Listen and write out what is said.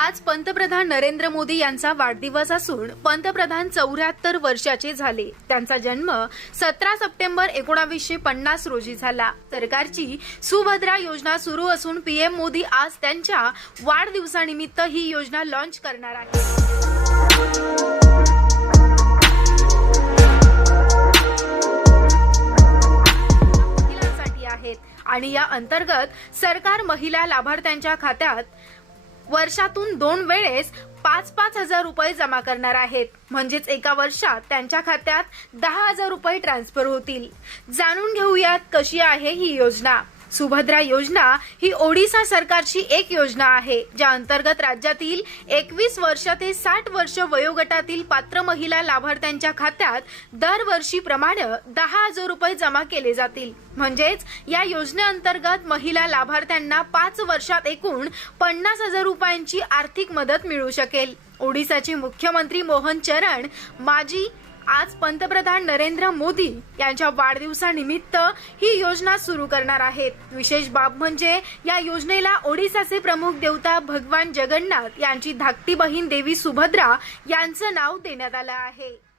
आज पंतप्रधान नरेंद्र मोदी यांचा वाढदिवस असून पंतप्रधान चौऱ्याहत्तर वर्षाचे झाले. त्यांचा जन्म सतरा सप्टेंबर एकोणावीसशे पन्नास रोजी झाला. सरकारची सुभद्रा योजना सुरू असून पीएम मोदी आज त्यांच्या वाढदिवसानिमित्त ही योजना लॉन्च करणार आहे आहेत. आणि या अंतर्गत सरकार महिला लाभार्थ्यांच्या खात्यात वर्षातून दोन वेळेस पाच पाच हजार रुपये जमा करणार आहेत. म्हणजेच एका वर्षात त्यांच्या खात्यात दहा हजार रुपये ट्रान्सफर होतील. जाणून घेऊयात कशी आहे ही योजना. सुभद्रा योजना ही ओडिसा सरकारची एक योजना आहे ज्या अंतर्गत राज्यातील एकवीस वर्ष ते साठ वर्ष वयोगटातील पात्र महिला लाभार्थ्यांच्या खात्यात दरवर्षीप्रमाणे दहा हजार रुपये जमा केले जातील. म्हणजेच या योजनेअंतर्गत महिला लाभार्थ्यांना पाच वर्षात एकूण पन्नास हजार रुपयांची आर्थिक मदत मिळू शकेल. ओडिसाचे मुख्यमंत्री मोहन चरण माजी आज पंतप्रधान नरेंद्र मोदी यांच्या वाढदिवसानिमित्त ही योजना सुरू करणार आहेत. विशेष बाब म्हणजे या योजनेला ओडिसाचे प्रमुख देवता भगवान जगन्नाथ यांची धाकटी बहीण देवी सुभद्रा यांचं नाव देण्यात आलं आहे.